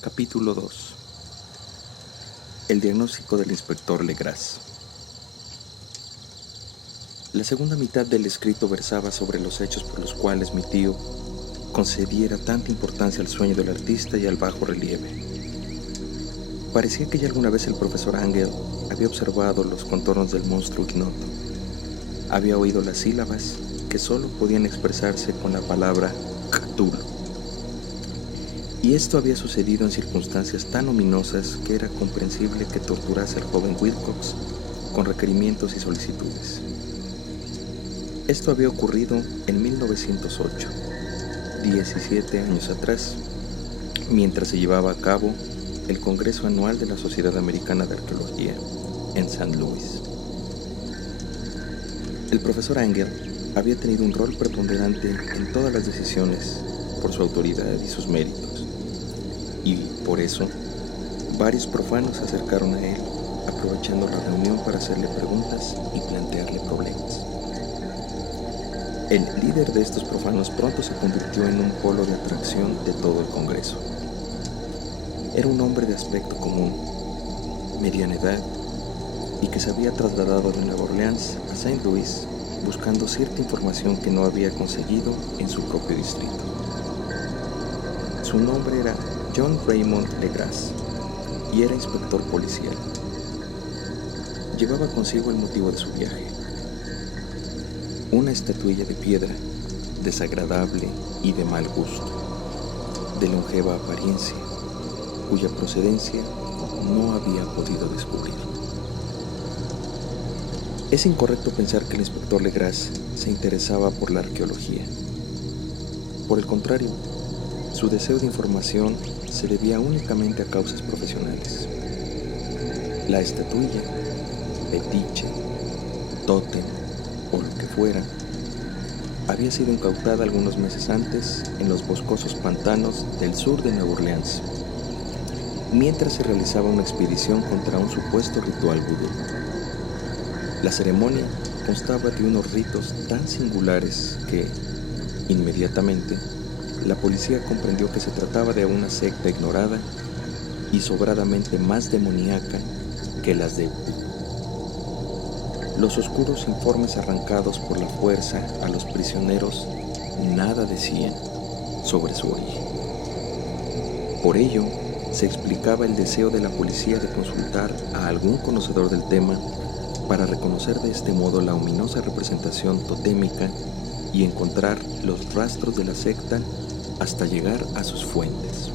Capítulo 2. El diagnóstico del inspector Legras. La segunda mitad del escrito versaba sobre los hechos por los cuales mi tío concediera tanta importancia al sueño del artista y al bajo relieve. Parecía que ya alguna vez el profesor Ángel había observado los contornos del monstruo ignoto. Había oído las sílabas que solo podían expresarse con la palabra Cthulhu. Y esto había sucedido en circunstancias tan ominosas que era comprensible que torturase al joven Wilcox con requerimientos y solicitudes. Esto había ocurrido en 1908, 17 años atrás, mientras se llevaba a cabo el Congreso Anual de la Sociedad Americana de Arqueología en St. Louis. El profesor Ángel había tenido un rol preponderante en todas las decisiones por su autoridad y sus méritos. Y por eso, varios profanos se acercaron a él, aprovechando la reunión para hacerle preguntas y plantearle problemas. El líder de estos profanos pronto se convirtió en un polo de atracción de todo el Congreso. Era un hombre de aspecto común, mediana edad, y que se había trasladado de Nueva Orleans a St. Louis buscando cierta información que no había conseguido en su propio distrito. Su nombre era John Raymond Legras y era inspector policial. Llevaba consigo el motivo de su viaje: una estatuilla de piedra, desagradable y de mal gusto, de longeva apariencia, cuya procedencia no había podido descubrir. Es incorrecto pensar que el inspector Legras se interesaba por la arqueología. Por el contrario, su deseo de información se debía únicamente a causas profesionales. La estatuilla, fetiche, tótem o lo que fuera, había sido incautada algunos meses antes en los boscosos pantanos del sur de Nueva Orleans, mientras se realizaba una expedición contra un supuesto ritual vudú. La ceremonia constaba de unos ritos tan singulares que, inmediatamente, la policía comprendió que se trataba de una secta ignorada y sobradamente más demoníaca que las de vudú. Los oscuros informes arrancados por la fuerza a los prisioneros nada decían sobre su origen. Por ello, se explicaba el deseo de la policía de consultar a algún conocedor del tema para reconocer de este modo la ominosa representación totémica y encontrar los rastros de la secta hasta llegar a sus fuentes.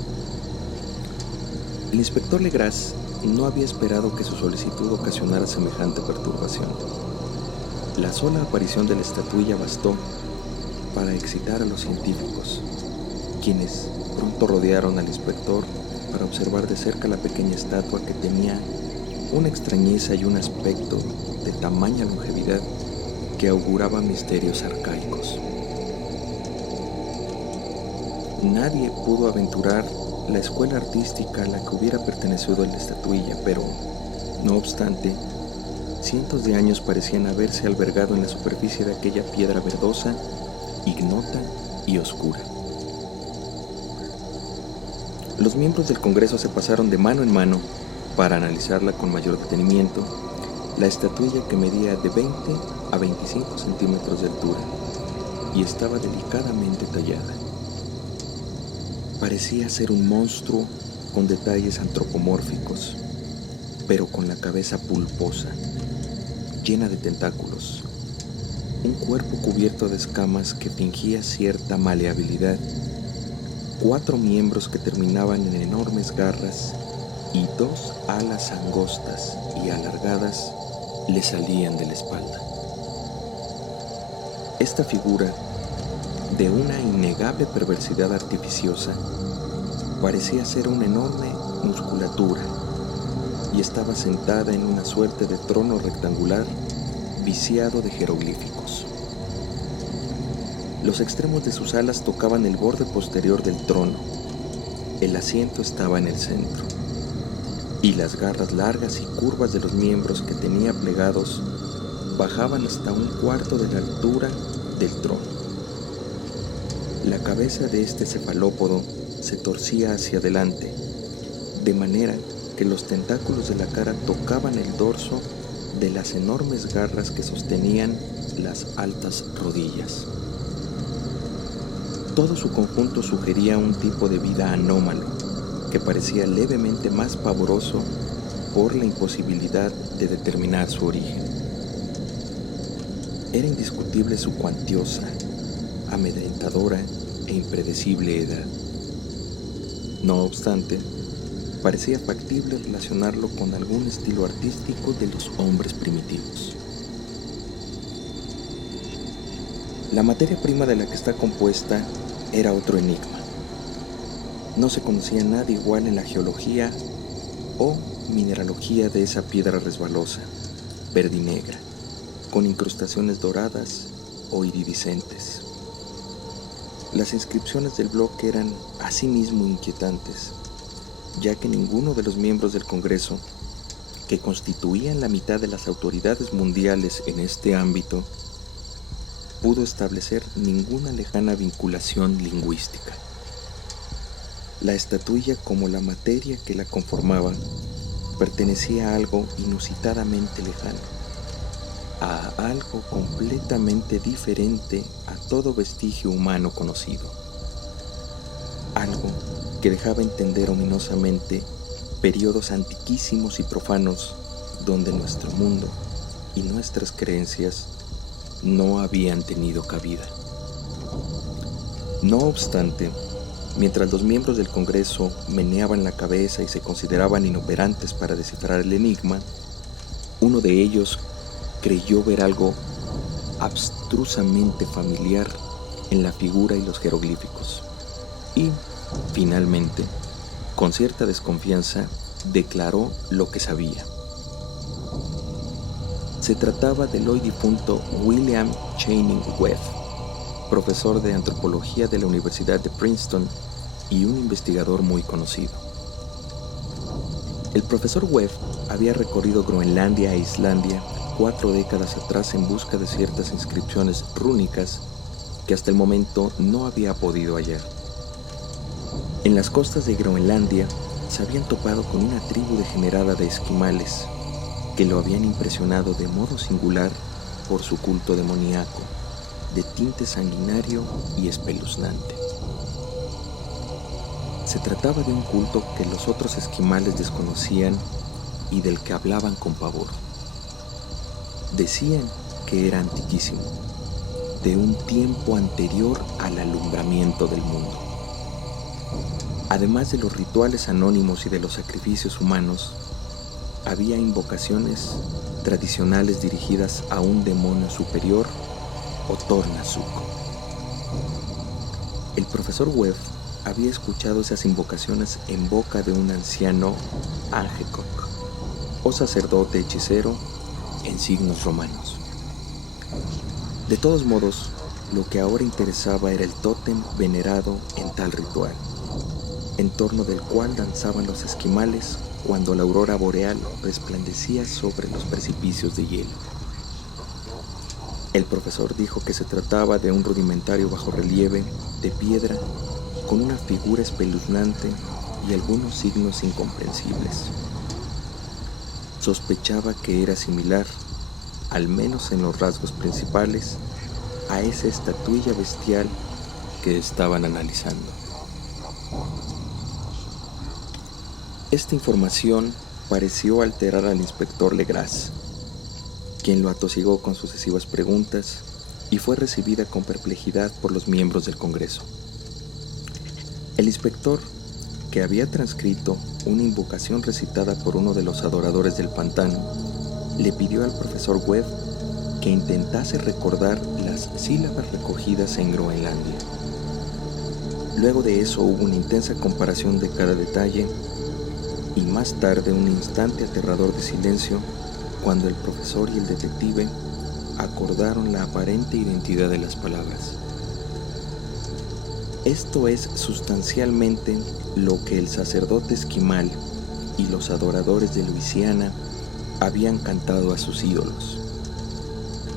El inspector Legras no había esperado que su solicitud ocasionara semejante perturbación. La sola aparición de la estatuilla bastó para excitar a los científicos, quienes pronto rodearon al inspector para observar de cerca la pequeña estatua que tenía una extrañeza y un aspecto de tamaña longevidad que auguraba misterios arcaicos. Nadie pudo aventurar la escuela artística a la que hubiera pertenecido la estatuilla, pero, no obstante, cientos de años parecían haberse albergado en la superficie de aquella piedra verdosa, ignota y oscura. Los miembros del Congreso se pasaron de mano en mano para analizarla con mayor detenimiento, la estatuilla que medía de 20 a 25 centímetros de altura y estaba delicadamente tallada. Parecía ser un monstruo con detalles antropomórficos, pero con la cabeza pulposa, llena de tentáculos, un cuerpo cubierto de escamas que fingía cierta maleabilidad, 4 miembros que terminaban en enormes garras y 2 alas angostas y alargadas le salían de la espalda. Esta figura, de una innegable perversidad artificiosa, parecía ser una enorme musculatura y estaba sentada en una suerte de trono rectangular viciado de jeroglíficos. Los extremos de sus alas tocaban el borde posterior del trono. El asiento estaba en el centro, y las garras largas y curvas de los miembros que tenía plegados bajaban hasta un cuarto de la altura del trono. La cabeza de este cefalópodo se torcía hacia adelante de manera que los tentáculos de la cara tocaban el dorso de las enormes garras que sostenían las altas rodillas. Todo su conjunto sugería un tipo de vida anómalo que parecía levemente más pavoroso por la imposibilidad de determinar su origen. Era indiscutible su cuantiosa, amedrentadora e impredecible edad. No obstante, parecía factible relacionarlo con algún estilo artístico de los hombres primitivos. La materia prima de la que está compuesta era otro enigma. No se conocía nada igual en la geología o mineralogía de esa piedra resbalosa, verde y negra, con incrustaciones doradas o iridiscentes. Las inscripciones del bloque eran asimismo inquietantes, ya que ninguno de los miembros del Congreso, que constituían la mitad de las autoridades mundiales en este ámbito, pudo establecer ninguna lejana vinculación lingüística. La estatuilla, como la materia que la conformaba, pertenecía a algo inusitadamente lejano, a algo completamente diferente a todo vestigio humano conocido, algo que dejaba entender ominosamente periodos antiquísimos y profanos donde nuestro mundo y nuestras creencias no habían tenido cabida. No obstante, mientras los miembros del Congreso meneaban la cabeza y se consideraban inoperantes para descifrar el enigma, uno de ellos creyó ver algo abstrusamente familiar en la figura y los jeroglíficos, y, finalmente, con cierta desconfianza, declaró lo que sabía. Se trataba del hoy difunto William Channing Webb, profesor de antropología de la Universidad de Princeton y un investigador muy conocido. El profesor Webb había recorrido Groenlandia e Islandia 4 décadas atrás en busca de ciertas inscripciones rúnicas que hasta el momento no había podido hallar. En las costas de Groenlandia se habían topado con una tribu degenerada de esquimales que lo habían impresionado de modo singular por su culto demoníaco, de tinte sanguinario y espeluznante. Se trataba de un culto que los otros esquimales desconocían y del que hablaban con pavor. Decían que era antiquísimo, de un tiempo anterior al alumbramiento del mundo. Además de los rituales anónimos y de los sacrificios humanos, había invocaciones tradicionales dirigidas a un demonio superior o Tornasuk. El profesor Webb había escuchado esas invocaciones en boca de un anciano Angekok, o sacerdote hechicero en signos romanos. De todos modos, lo que ahora interesaba era el tótem venerado en tal ritual, en torno del cual danzaban los esquimales cuando la aurora boreal resplandecía sobre los precipicios de hielo. El profesor dijo que se trataba de un rudimentario bajorrelieve de piedra con una figura espeluznante y algunos signos incomprensibles. Sospechaba que era similar, al menos en los rasgos principales, a esa estatuilla bestial que estaban analizando. Esta información pareció alterar al inspector Legras, quien lo atosigó con sucesivas preguntas y fue recibida con perplejidad por los miembros del Congreso. El inspector, que había transcrito una invocación recitada por uno de los adoradores del pantano, le pidió al profesor Webb que intentase recordar las sílabas recogidas en Groenlandia. Luego de eso hubo una intensa comparación de cada detalle y más tarde un instante aterrador de silencio cuando el profesor y el detective acordaron la aparente identidad de las palabras. Esto es sustancialmente lo que el sacerdote esquimal y los adoradores de Luisiana habían cantado a sus ídolos.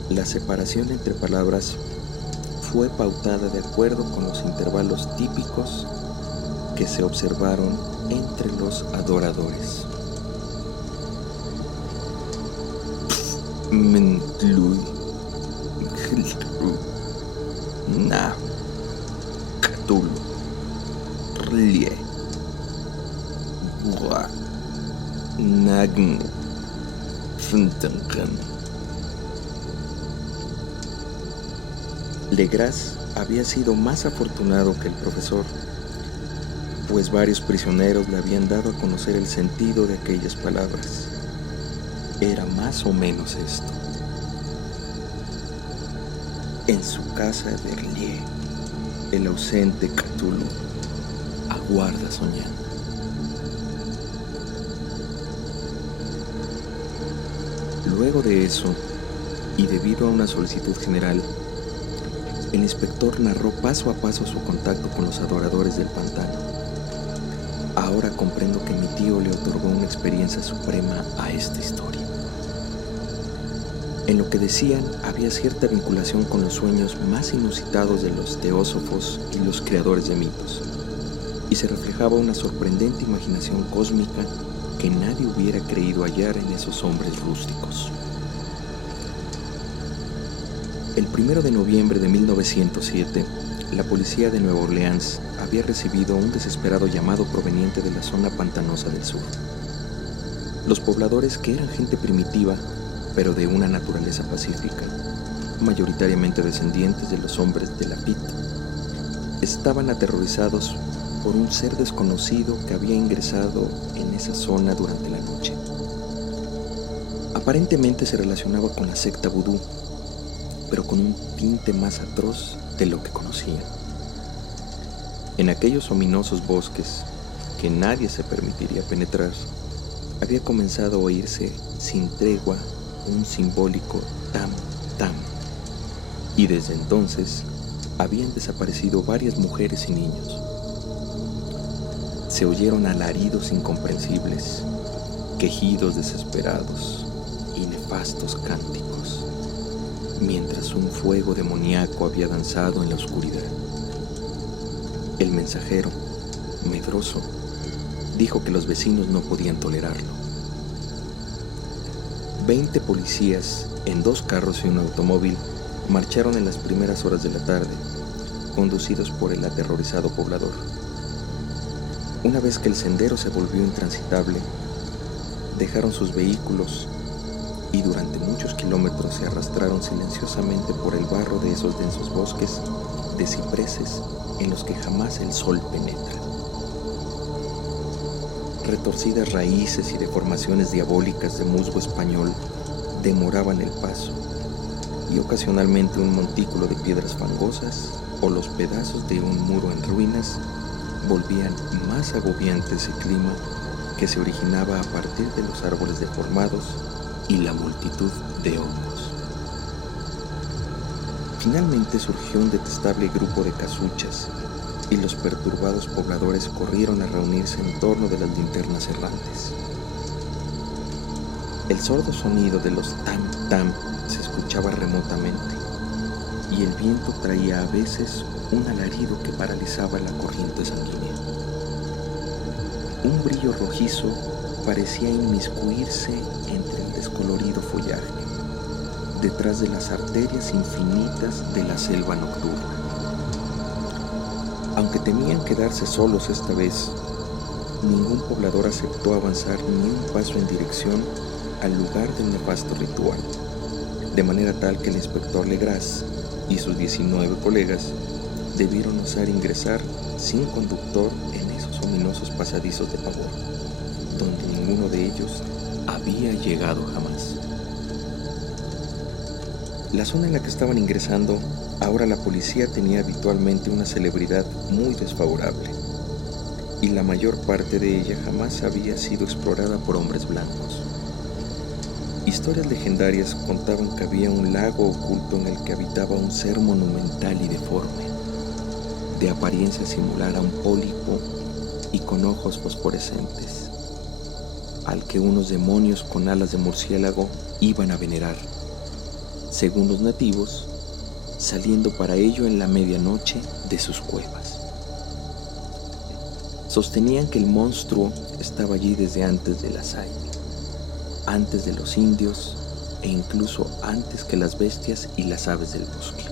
La separación entre palabras fue pautada de acuerdo con los intervalos típicos que se observaron entre los adoradores. Mentlui na Cthulhu Rlie Gua Nagn Funtankan. Legras había sido más afortunado que el profesor, pues varios prisioneros le habían dado a conocer el sentido de aquellas palabras. Era más o menos esto: en su casa de Rlie, el ausente Cthulhu aguarda soñando. Luego de eso, y debido a una solicitud general, el inspector narró paso a paso su contacto con los adoradores del pantano. Ahora comprendo que mi tío le otorgó una experiencia suprema a esta historia. En lo que decían había cierta vinculación con los sueños más inusitados de los teósofos y los creadores de mitos, y se reflejaba una sorprendente imaginación cósmica que nadie hubiera creído hallar en esos hombres rústicos. El 1 de noviembre de 1907, la policía de Nueva Orleans había recibido un desesperado llamado proveniente de la zona pantanosa del sur. Los pobladores, que eran gente primitiva, pero de una naturaleza pacífica, mayoritariamente descendientes de los hombres de Lafitte, estaban aterrorizados por un ser desconocido que había ingresado en esa zona durante la noche. Aparentemente se relacionaba con la secta vudú, pero con un tinte más atroz de lo que conocían. En aquellos ominosos bosques que nadie se permitiría penetrar, había comenzado a oírse sin tregua un simbólico tam tam, y desde entonces habían desaparecido varias mujeres y niños. Se oyeron alaridos incomprensibles, quejidos desesperados y nefastos cánticos, mientras un fuego demoníaco había danzado en la oscuridad. El mensajero, medroso, dijo que los vecinos no podían tolerarlo. 20 policías en 2 carros y un automóvil marcharon en las primeras horas de la tarde, conducidos por el aterrorizado poblador. Una vez que el sendero se volvió intransitable, dejaron sus vehículos y durante muchos kilómetros se arrastraron silenciosamente por el barro de esos densos bosques de cipreses en los que jamás el sol penetra. Retorcidas raíces y deformaciones diabólicas de musgo español demoraban el paso, y ocasionalmente un montículo de piedras fangosas o los pedazos de un muro en ruinas volvían más agobiante ese clima que se originaba a partir de los árboles deformados y la multitud de hongos. Finalmente surgió un detestable grupo de casuchas, y los perturbados pobladores corrieron a reunirse en torno de las linternas errantes. El sordo sonido de los tam-tam se escuchaba remotamente, y el viento traía a veces un alarido que paralizaba la corriente sanguínea. Un brillo rojizo parecía inmiscuirse entre el descolorido follaje, detrás de las arterias infinitas de la selva nocturna. Aunque temían quedarse solos esta vez, ningún poblador aceptó avanzar ni un paso en dirección al lugar del nefasto ritual, de manera tal que el inspector Legras y sus 19 colegas debieron osar ingresar sin conductor en esos ominosos pasadizos de pavor, donde ninguno de ellos había llegado jamás. La zona en la que estaban ingresando, ahora la policía tenía habitualmente una celebridad muy desfavorable, y la mayor parte de ella jamás había sido explorada por hombres blancos. Historias legendarias contaban que había un lago oculto en el que habitaba un ser monumental y deforme, de apariencia similar a un pólipo y con ojos fosforescentes, al que unos demonios con alas de murciélago iban a venerar, según los nativos, saliendo para ello en la medianoche de sus cuevas. Sostenían que el monstruo estaba allí desde antes de las hay, antes de los indios e incluso antes que las bestias y las aves del bosque.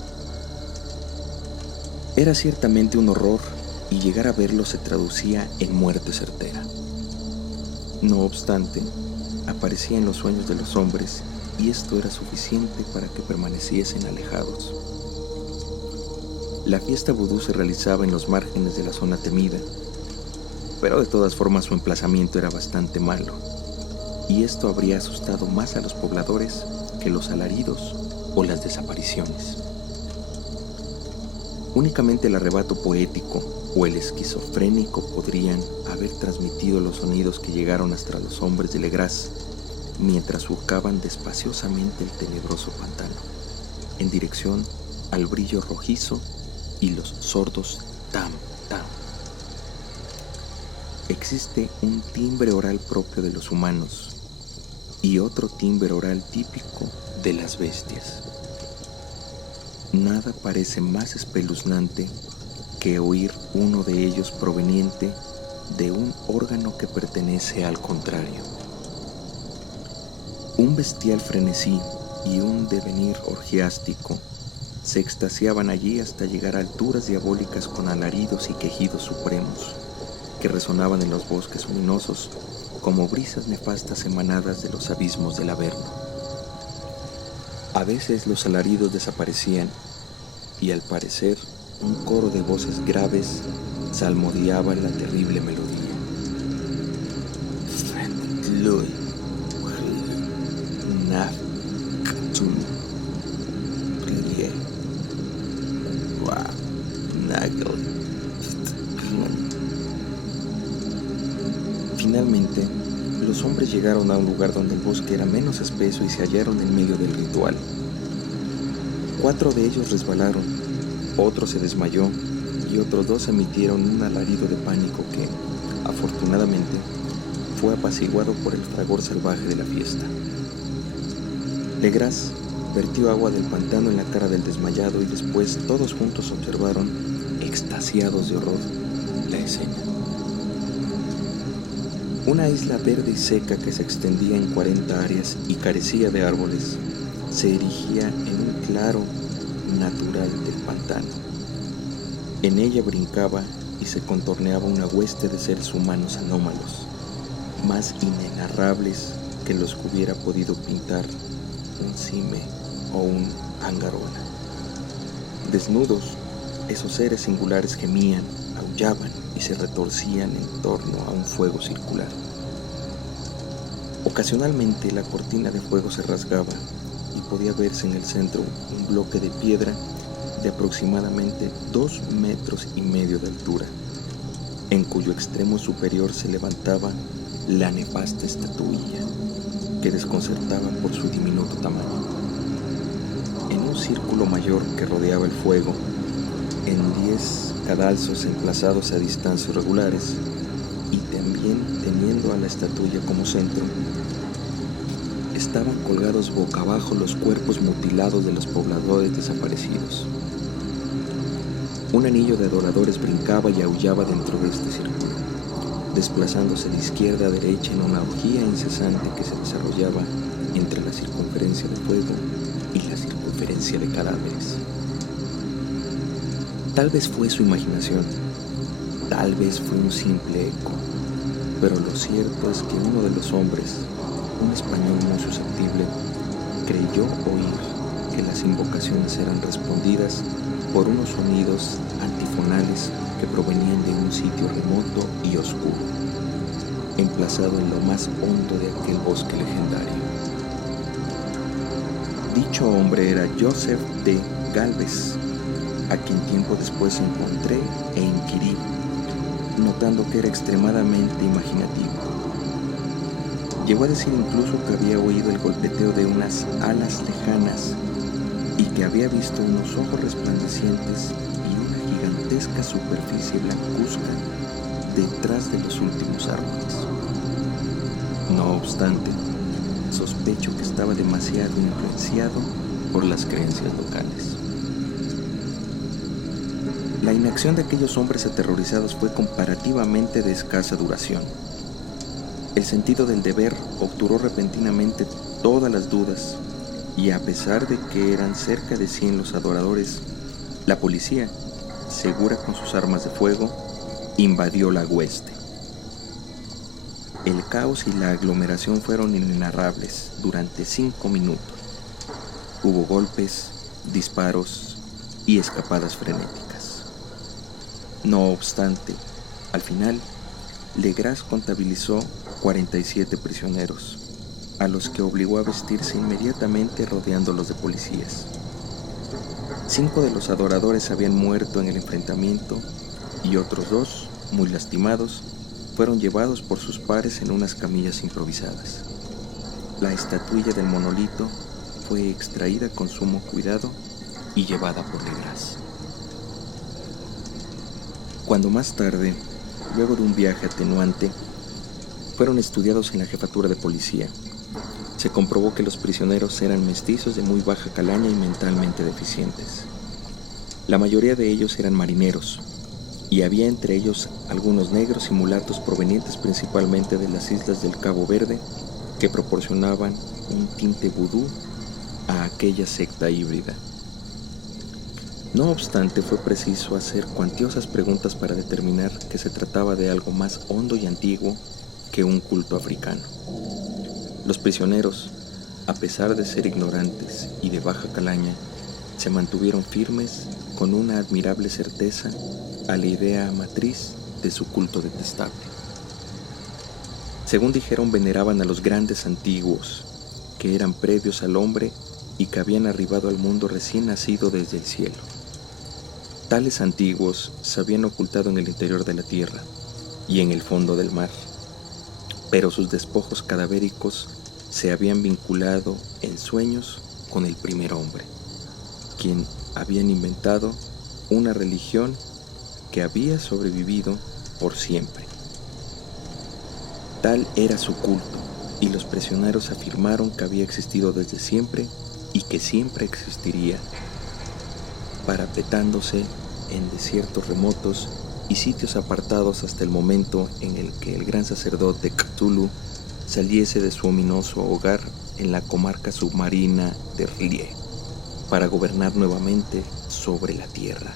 Era ciertamente un horror y llegar a verlo se traducía en muerte certera. No obstante, aparecía en los sueños de los hombres y esto era suficiente para que permaneciesen alejados. La fiesta vudú se realizaba en los márgenes de la zona temida, pero de todas formas su emplazamiento era bastante malo, y esto habría asustado más a los pobladores que los alaridos o las desapariciones. Únicamente el arrebato poético o el esquizofrénico podrían haber transmitido los sonidos que llegaron hasta los hombres de Legraz mientras surcaban despaciosamente el tenebroso pantano, en dirección al brillo rojizo y los sordos tam, tam. Existe un timbre oral propio de los humanos y otro timbre oral típico de las bestias. Nada parece más espeluznante que oír uno de ellos proveniente de un órgano que pertenece al contrario. Un bestial frenesí y un devenir orgiástico se extasiaban allí hasta llegar a alturas diabólicas con alaridos y quejidos supremos que resonaban en los bosques luminosos como brisas nefastas emanadas de los abismos del Averno. A veces los alaridos desaparecían y al parecer un coro de voces graves salmodiaba la terrible melodía. Finalmente, los hombres llegaron a un lugar donde el bosque era menos espeso y se hallaron en medio del ritual. 4 de ellos resbalaron, otro se desmayó y otros 2 emitieron un alarido de pánico que, afortunadamente, fue apaciguado por el fragor salvaje de la fiesta. Legraz vertió agua del pantano en la cara del desmayado y después todos juntos observaron, extasiados de horror, la escena. Una isla verde y seca que se extendía en 40 áreas y carecía de árboles, se erigía en un claro natural del pantano. En ella brincaba y se contorneaba una hueste de seres humanos anómalos, más inenarrables que los que hubiera podido pintar un cime o un angarola. Desnudos, esos seres singulares gemían, aullaban y se retorcían en torno a un fuego circular. Ocasionalmente la cortina de fuego se rasgaba y podía verse en el centro un bloque de piedra de aproximadamente 2,5 metros de altura, en cuyo extremo superior se levantaba la nefasta estatuilla que desconcertaba por su diminuto tamaño. En un círculo mayor que rodeaba el fuego, en 10 cadalsos emplazados a distancias regulares y también teniendo a la estatuilla como centro, estaban colgados boca abajo los cuerpos mutilados de los pobladores desaparecidos. Un anillo de adoradores brincaba y aullaba dentro de este círculo, desplazándose de izquierda a derecha en una orgía incesante que se desarrollaba entre la circunferencia de fuego y la circunferencia de cadáveres. Tal vez fue su imaginación, tal vez fue un simple eco, pero lo cierto es que uno de los hombres, un español muy susceptible, creyó oír que las invocaciones eran respondidas por unos sonidos antifonales que provenían de un sitio remoto y oscuro, emplazado en lo más hondo de aquel bosque legendario. Dicho hombre era Joseph de Galvez, a quien tiempo después encontré e inquirí, notando que era extremadamente imaginativo. Llegó a decir incluso que había oído el golpeteo de unas alas lejanas y que había visto unos ojos resplandecientes y una gigantesca superficie blancuzca detrás de los últimos árboles. No obstante, sospecho que estaba demasiado influenciado por las creencias locales. La inacción de aquellos hombres aterrorizados fue comparativamente de escasa duración. El sentido del deber obturó repentinamente todas las dudas, y a pesar de que eran cerca de 100 los adoradores, la policía, segura con sus armas de fuego, invadió la hueste. El caos y la aglomeración fueron inenarrables durante 5 minutos. Hubo golpes, disparos y escapadas frenéticas. No obstante, al final, Legras contabilizó 47 prisioneros, a los que obligó a vestirse inmediatamente rodeándolos de policías. 5 de los adoradores habían muerto en el enfrentamiento y otros 2, muy lastimados, fueron llevados por sus pares en unas camillas improvisadas. La estatuilla del monolito fue extraída con sumo cuidado y llevada por Legras. Cuando más tarde, luego de un viaje atenuante, fueron estudiados en la jefatura de policía, se comprobó que los prisioneros eran mestizos de muy baja calaña y mentalmente deficientes. La mayoría de ellos eran marineros, y había entre ellos algunos negros y mulatos provenientes principalmente de las islas del Cabo Verde, que proporcionaban un tinte vudú a aquella secta híbrida. No obstante, fue preciso hacer cuantiosas preguntas para determinar que se trataba de algo más hondo y antiguo que un culto africano. Los prisioneros, a pesar de ser ignorantes y de baja calaña, se mantuvieron firmes con una admirable certeza a la idea matriz de su culto detestable. Según dijeron, veneraban a los grandes antiguos, que eran previos al hombre y que habían arribado al mundo recién nacido desde el cielo. Tales antiguos se habían ocultado en el interior de la tierra y en el fondo del mar, pero sus despojos cadavéricos se habían vinculado en sueños con el primer hombre, quien habían inventado una religión que había sobrevivido por siempre. Tal era su culto, y los prisioneros afirmaron que había existido desde siempre y que siempre existiría, parapetándose en desiertos remotos y sitios apartados hasta el momento en el que el gran sacerdote Cthulhu saliese de su ominoso hogar en la comarca submarina de R'lyeh para gobernar nuevamente sobre la tierra.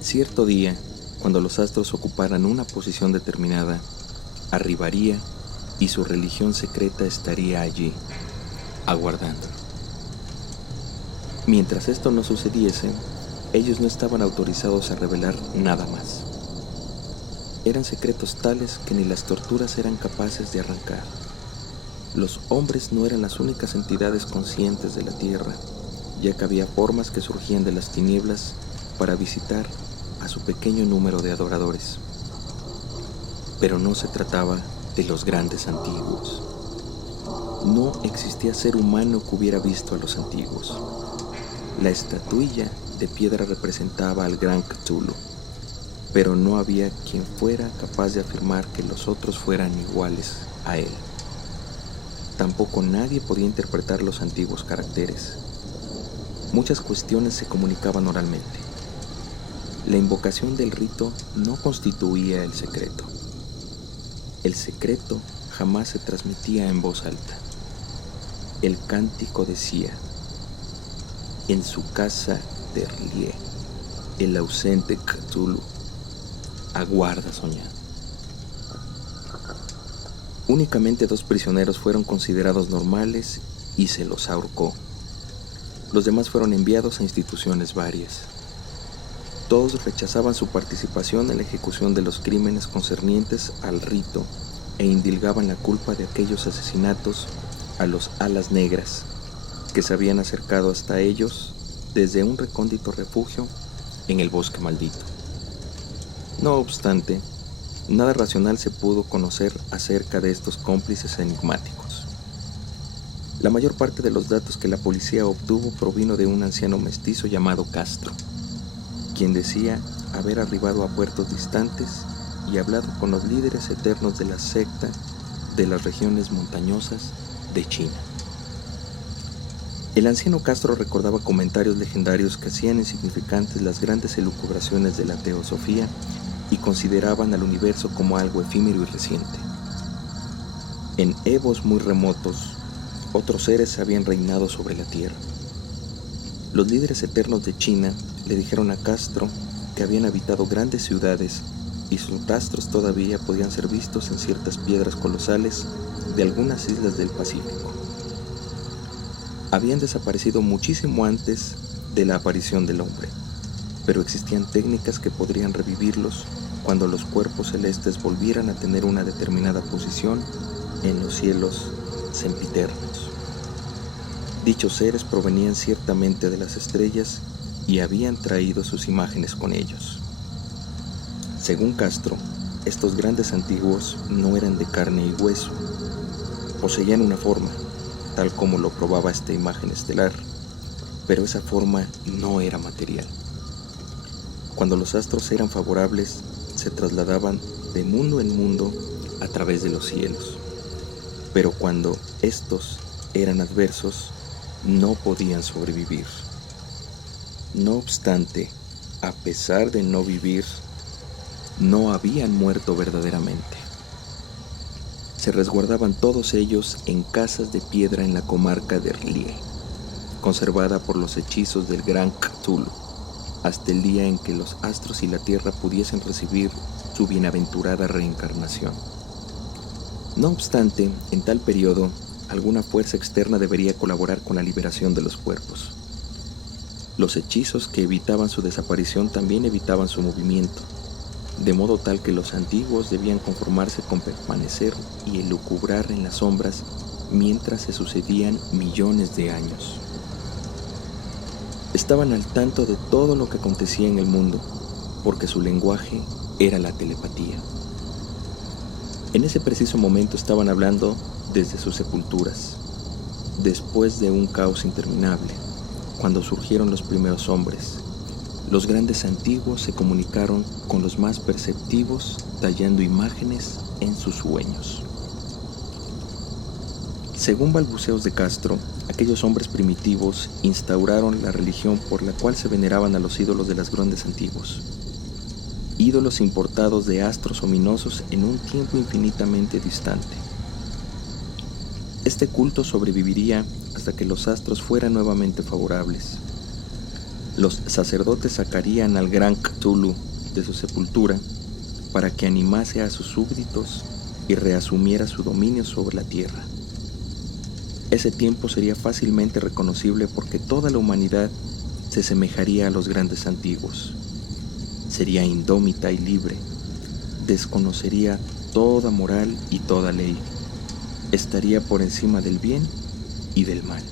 Cierto día, cuando los astros ocuparan una posición determinada, arribaría y su religión secreta estaría allí, aguardándolo. Mientras esto no sucediese, ellos no estaban autorizados a revelar nada más. Eran secretos tales que ni las torturas eran capaces de arrancar. Los hombres no eran las únicas entidades conscientes de la tierra, ya que había formas que surgían de las tinieblas para visitar a su pequeño número de adoradores. Pero no se trataba de los grandes antiguos. No existía ser humano que hubiera visto a los antiguos. La estatuilla de piedra representaba al gran Cthulhu, pero no había quien fuera capaz de afirmar que los otros fueran iguales a él. Tampoco nadie podía interpretar los antiguos caracteres. Muchas cuestiones se comunicaban oralmente. La invocación del rito no constituía el secreto. El secreto jamás se transmitía en voz alta. El cántico decía: en su casa de R'lyeh, el ausente Cthulhu aguarda soñando. Únicamente 2 prisioneros fueron considerados normales y se los ahorcó. Los demás fueron enviados a instituciones varias. Todos rechazaban su participación en la ejecución de los crímenes concernientes al rito e indilgaban la culpa de aquellos asesinatos a los alas negras que se habían acercado hasta ellos desde un recóndito refugio en el bosque maldito. No obstante, nada racional se pudo conocer acerca de estos cómplices enigmáticos. La mayor parte de los datos que la policía obtuvo provino de un anciano mestizo llamado Castro, quien decía haber arribado a puertos distantes y hablado con los líderes eternos de la secta de las regiones montañosas de China. El anciano Castro recordaba comentarios legendarios que hacían insignificantes las grandes elucubraciones de la teosofía y consideraban al universo como algo efímero y reciente. En evos muy remotos, otros seres habían reinado sobre la tierra. Los líderes eternos de China le dijeron a Castro que habían habitado grandes ciudades y sus rastros todavía podían ser vistos en ciertas piedras colosales de algunas islas del Pacífico. Habían desaparecido muchísimo antes de la aparición del hombre, pero existían técnicas que podrían revivirlos cuando los cuerpos celestes volvieran a tener una determinada posición en los cielos sempiternos. Dichos seres provenían ciertamente de las estrellas y habían traído sus imágenes con ellos. Según Castro, estos grandes antiguos no eran de carne y hueso, poseían una forma, tal como lo probaba esta imagen estelar, pero esa forma no era material. Cuando los astros eran favorables, se trasladaban de mundo en mundo a través de los cielos, pero cuando estos eran adversos, no podían sobrevivir. No obstante, a pesar de no vivir, no habían muerto verdaderamente. Se resguardaban todos ellos en casas de piedra en la comarca de R'lyeh, conservada por los hechizos del gran Cthulhu, hasta el día en que los astros y la tierra pudiesen recibir su bienaventurada reencarnación. No obstante, en tal periodo, alguna fuerza externa debería colaborar con la liberación de los cuerpos. Los hechizos que evitaban su desaparición también evitaban su movimiento, de modo tal que los antiguos debían conformarse con permanecer y elucubrar en las sombras mientras se sucedían millones de años. Estaban al tanto de todo lo que acontecía en el mundo, porque su lenguaje era la telepatía. En ese preciso momento estaban hablando desde sus sepulturas, después de un caos interminable, cuando surgieron los primeros hombres. Los grandes antiguos se comunicaron con los más perceptivos, tallando imágenes en sus sueños. Según balbuceos de Castro, aquellos hombres primitivos instauraron la religión por la cual se veneraban a los ídolos de los grandes antiguos. Ídolos importados de astros ominosos en un tiempo infinitamente distante. Este culto sobreviviría hasta que los astros fueran nuevamente favorables. Los sacerdotes sacarían al gran Cthulhu de su sepultura para que animase a sus súbditos y reasumiera su dominio sobre la tierra. Ese tiempo sería fácilmente reconocible porque toda la humanidad se semejaría a los grandes antiguos. Sería indómita y libre, desconocería toda moral y toda ley, estaría por encima del bien y del mal.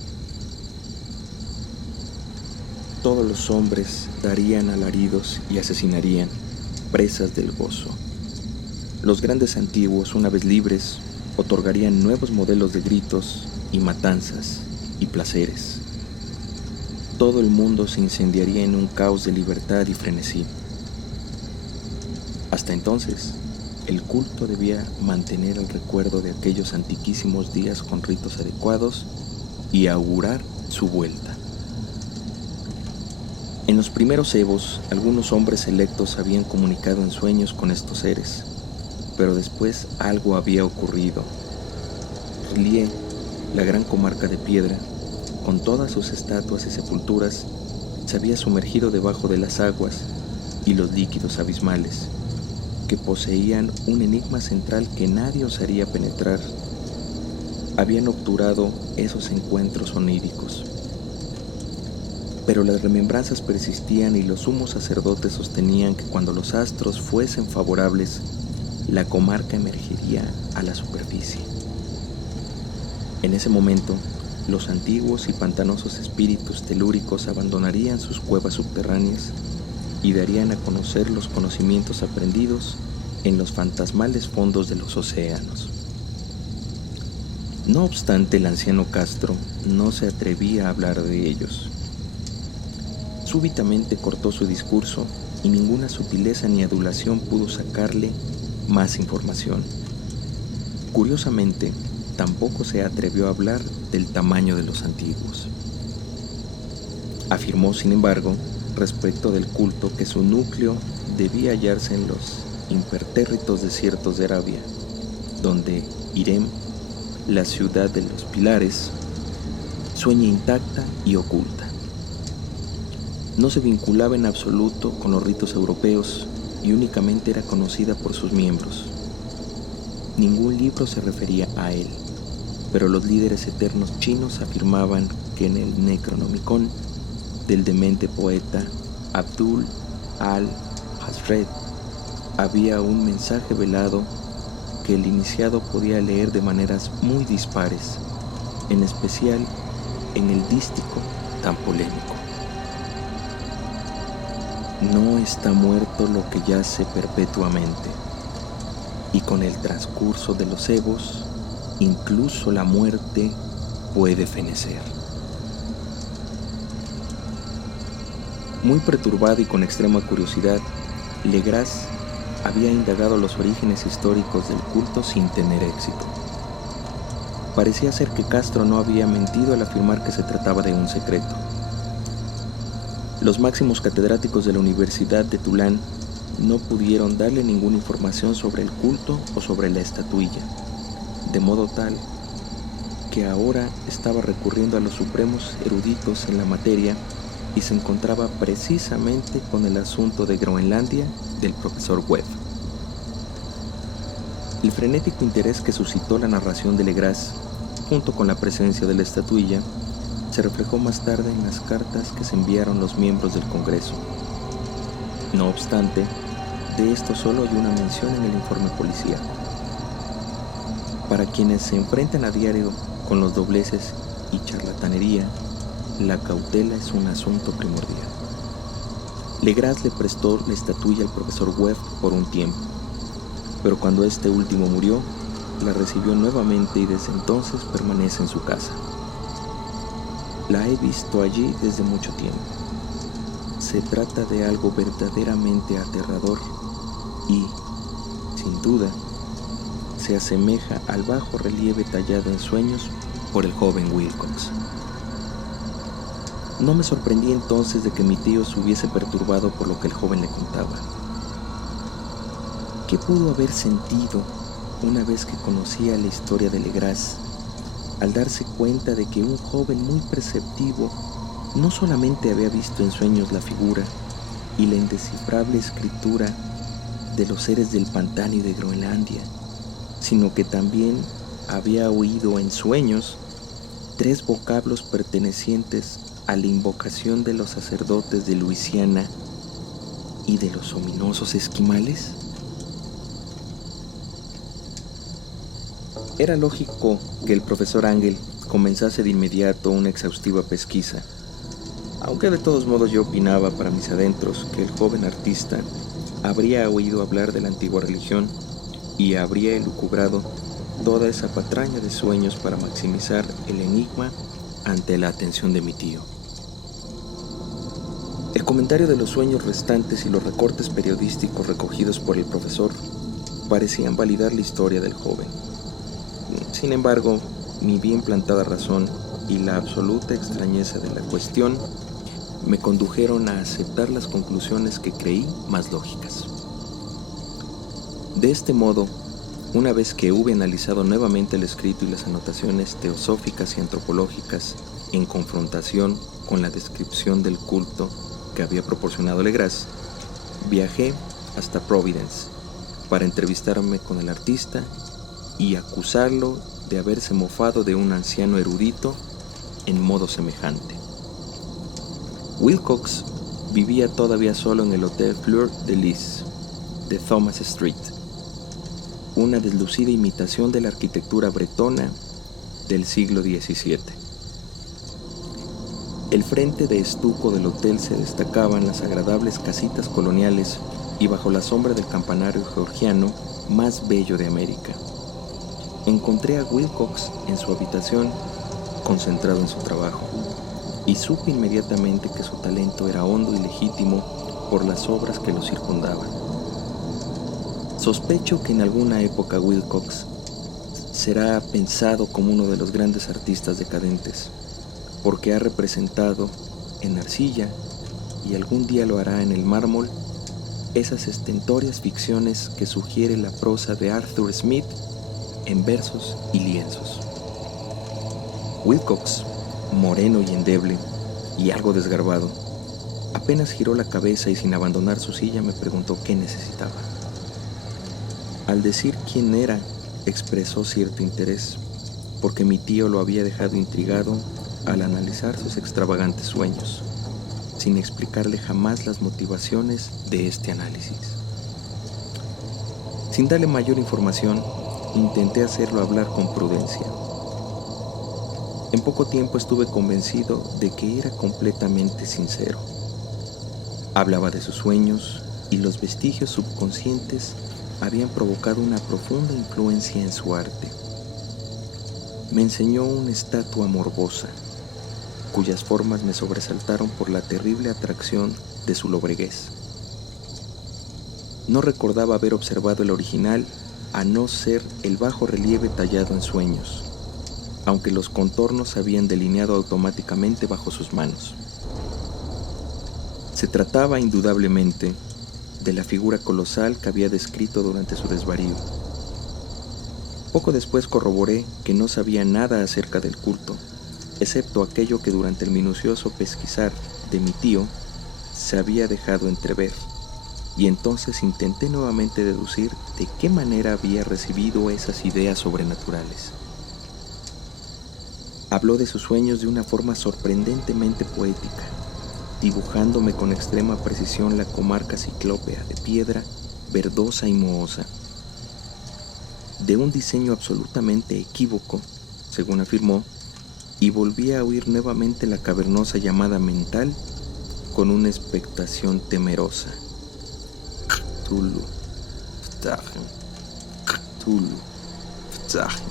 Todos los hombres darían alaridos y asesinarían, presas del gozo. Los grandes antiguos, una vez libres, otorgarían nuevos modelos de gritos y matanzas y placeres. Todo el mundo se incendiaría en un caos de libertad y frenesí. Hasta entonces, el culto debía mantener el recuerdo de aquellos antiquísimos días con ritos adecuados y augurar su vuelta. En los primeros evos, algunos hombres selectos habían comunicado en sueños con estos seres, pero después algo había ocurrido. R'lyeh, la gran comarca de piedra, con todas sus estatuas y sepulturas, se había sumergido debajo de las aguas y los líquidos abismales, que poseían un enigma central que nadie osaría penetrar. Habían obturado esos encuentros oníricos. Pero las remembranzas persistían y los sumos sacerdotes sostenían que cuando los astros fuesen favorables, la comarca emergería a la superficie. En ese momento, los antiguos y pantanosos espíritus telúricos abandonarían sus cuevas subterráneas y darían a conocer los conocimientos aprendidos en los fantasmales fondos de los océanos. No obstante, el anciano Castro no se atrevía a hablar de ellos. Súbitamente cortó su discurso y ninguna sutileza ni adulación pudo sacarle más información. Curiosamente, tampoco se atrevió a hablar del tamaño de los antiguos. Afirmó, sin embargo, respecto del culto que su núcleo debía hallarse en los impertérritos desiertos de Arabia, donde Irem, la ciudad de los pilares, sueña intacta y oculta. No se vinculaba en absoluto con los ritos europeos y únicamente era conocida por sus miembros. Ningún libro se refería a él, pero los líderes eternos chinos afirmaban que en el Necronomicon del demente poeta Abdul al-Hazred había un mensaje velado que el iniciado podía leer de maneras muy dispares, en especial en el dístico tan polémico. No está muerto lo que yace perpetuamente, y con el transcurso de los evos, incluso la muerte puede fenecer. Muy perturbado y con extrema curiosidad, Legras había indagado los orígenes históricos del culto sin tener éxito. Parecía ser que Castro no había mentido al afirmar que se trataba de un secreto. Los máximos catedráticos de la Universidad de Tulane no pudieron darle ninguna información sobre el culto o sobre la estatuilla, de modo tal que ahora estaba recurriendo a los supremos eruditos en la materia y se encontraba precisamente con el asunto de Groenlandia del profesor Webb. El frenético interés que suscitó la narración de Legras, junto con la presencia de la estatuilla, se reflejó más tarde en las cartas que se enviaron los miembros del Congreso. No obstante, de esto solo hay una mención en el informe policial. Para quienes se enfrentan a diario con los dobleces y charlatanería, la cautela es un asunto primordial. Legras le prestó la estatuilla al profesor Webb por un tiempo, pero cuando este último murió, la recibió nuevamente y desde entonces permanece en su casa. La he visto allí desde mucho tiempo. Se trata de algo verdaderamente aterrador y, sin duda, se asemeja al bajo relieve tallado en sueños por el joven Wilcox. No me sorprendí entonces de que mi tío se hubiese perturbado por lo que el joven le contaba. ¿Qué pudo haber sentido una vez que conocía la historia de Legras, al darse cuenta de que un joven muy perceptivo no solamente había visto en sueños la figura y la indescifrable escritura de los seres del pantano y de Groenlandia, sino que también había oído en sueños 3 vocablos pertenecientes a la invocación de los sacerdotes de Luisiana y de los ominosos esquimales? Era lógico que el profesor Ángel comenzase de inmediato una exhaustiva pesquisa, aunque de todos modos yo opinaba para mis adentros que el joven artista habría oído hablar de la antigua religión y habría elucubrado toda esa patraña de sueños para maximizar el enigma ante la atención de mi tío. El comentario de los sueños restantes y los recortes periodísticos recogidos por el profesor parecían validar la historia del joven. Sin embargo, mi bien plantada razón y la absoluta extrañeza de la cuestión me condujeron a aceptar las conclusiones que creí más lógicas. De este modo, una vez que hube analizado nuevamente el escrito y las anotaciones teosóficas y antropológicas en confrontación con la descripción del culto que había proporcionado Legras, viajé hasta Providence para entrevistarme con el artista y acusarlo de haberse mofado de un anciano erudito en modo semejante. Wilcox vivía todavía solo en el Hotel Fleur de Lis de Thomas Street, una deslucida imitación de la arquitectura bretona del siglo XVII. El frente de estuco del hotel se destacaban las agradables casitas coloniales y bajo la sombra del campanario georgiano más bello de América. Encontré a Wilcox en su habitación, concentrado en su trabajo, y supe inmediatamente que su talento era hondo y legítimo por las obras que lo circundaban. Sospecho que en alguna época Wilcox será pensado como uno de los grandes artistas decadentes, porque ha representado en arcilla y algún día lo hará en el mármol, esas estentóreas ficciones que sugiere la prosa de Arthur Smith en versos y lienzos. Wilcox, moreno y endeble, y algo desgarbado, apenas giró la cabeza y sin abandonar su silla me preguntó qué necesitaba. Al decir quién era, expresó cierto interés, porque mi tío lo había dejado intrigado al analizar sus extravagantes sueños, sin explicarle jamás las motivaciones de este análisis. Sin darle mayor información, intenté hacerlo hablar con prudencia. En poco tiempo estuve convencido de que era completamente sincero. Hablaba de sus sueños y los vestigios subconscientes habían provocado una profunda influencia en su arte. Me enseñó una estatua morbosa, cuyas formas me sobresaltaron por la terrible atracción de su lobreguez. No recordaba haber observado el original, a no ser el bajo relieve tallado en sueños, aunque los contornos se habían delineado automáticamente bajo sus manos. Se trataba indudablemente de la figura colosal que había descrito durante su desvarío. Poco después corroboré que no sabía nada acerca del culto, excepto aquello que durante el minucioso pesquisar de mi tío se había dejado entrever, y entonces intenté nuevamente deducir de qué manera había recibido esas ideas sobrenaturales. Habló de sus sueños de una forma sorprendentemente poética, dibujándome con extrema precisión la comarca ciclópea de piedra, verdosa y mohosa. De un diseño absolutamente equívoco, según afirmó, y volví a oír nuevamente la cavernosa llamada mental con una expectación temerosa. Cthulhu, Ftagem, Cthulhu, Ftagem.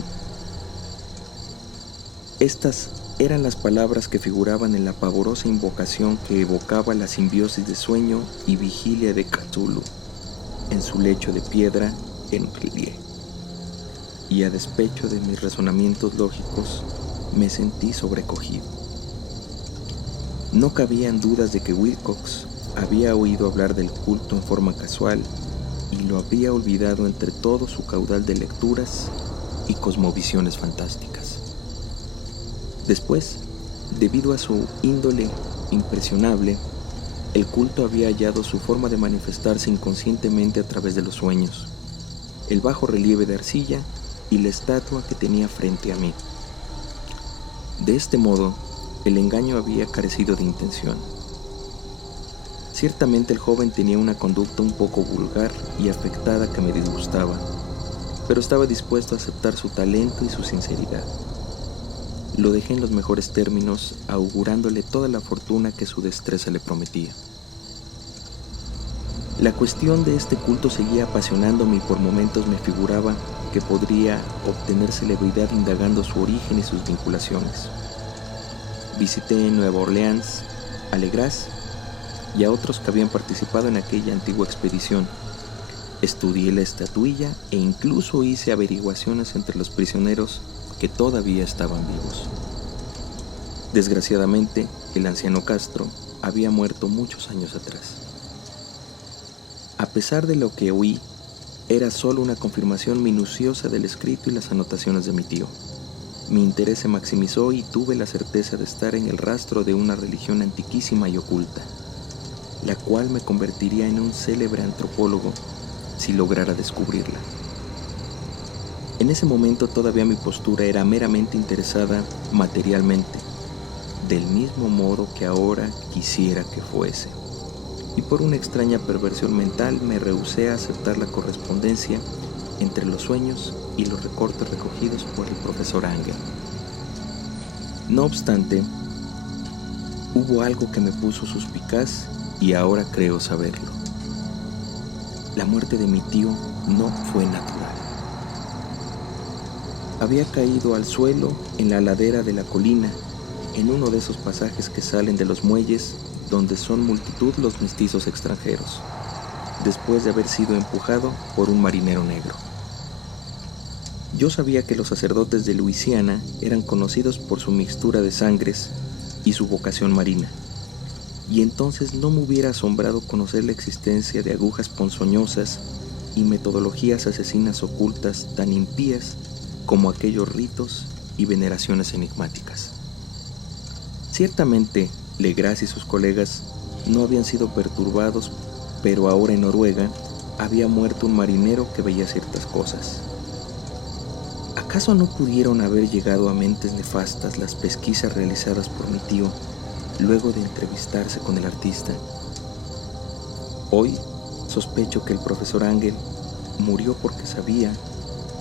Estas eran las palabras que figuraban en la pavorosa invocación que evocaba la simbiosis de sueño y vigilia de Cthulhu en su lecho de piedra en relieve. Y a despecho de mis razonamientos lógicos, me sentí sobrecogido. No cabían dudas de que Wilcox había oído hablar del culto en forma casual y lo habría olvidado entre todo su caudal de lecturas y cosmovisiones fantásticas. Después, debido a su índole impresionable, el culto había hallado su forma de manifestarse inconscientemente a través de los sueños, el bajo relieve de arcilla y la estatua que tenía frente a mí. De este modo, el engaño había carecido de intención. Ciertamente el joven tenía una conducta un poco vulgar y afectada que me disgustaba, pero estaba dispuesto a aceptar su talento y su sinceridad. Lo dejé en los mejores términos, augurándole toda la fortuna que su destreza le prometía. La cuestión de este culto seguía apasionándome y por momentos me figuraba que podría obtener celebridad indagando su origen y sus vinculaciones. Visité Nueva Orleans, a Legras y a otros que habían participado en aquella antigua expedición. Estudié la estatuilla e incluso hice averiguaciones entre los prisioneros que todavía estaban vivos. Desgraciadamente, el anciano Castro había muerto muchos años atrás. A pesar de lo que oí, era solo una confirmación minuciosa del escrito y las anotaciones de mi tío. Mi interés se maximizó y tuve la certeza de estar en el rastro de una religión antiquísima y oculta, la cual me convertiría en un célebre antropólogo si lograra descubrirla. En ese momento todavía mi postura era meramente interesada materialmente, del mismo modo que ahora quisiera que fuese. Y por una extraña perversión mental me rehusé a aceptar la correspondencia entre los sueños y los recortes recogidos por el profesor Ángel. No obstante, hubo algo que me puso suspicaz y ahora creo saberlo. La muerte de mi tío no fue natural. Había caído al suelo en la ladera de la colina, en uno de esos pasajes que salen de los muelles donde son multitud los mestizos extranjeros, después de haber sido empujado por un marinero negro. Yo sabía que los sacerdotes de Luisiana eran conocidos por su mixtura de sangres y su vocación marina, y entonces no me hubiera asombrado conocer la existencia de agujas ponzoñosas y metodologías asesinas ocultas tan impías como aquellos ritos y veneraciones enigmáticas. Ciertamente, Legras y sus colegas no habían sido perturbados, pero ahora en Noruega había muerto un marinero que veía ciertas cosas. ¿Acaso no pudieron haber llegado a mentes nefastas las pesquisas realizadas por mi tío luego de entrevistarse con el artista? Hoy sospecho que el profesor Ángel murió porque sabía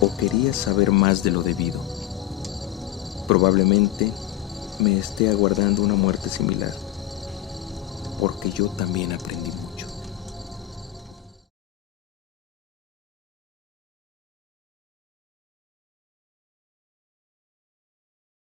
o quería saber más de lo debido. Probablemente me esté aguardando una muerte similar, porque yo también aprendí mucho.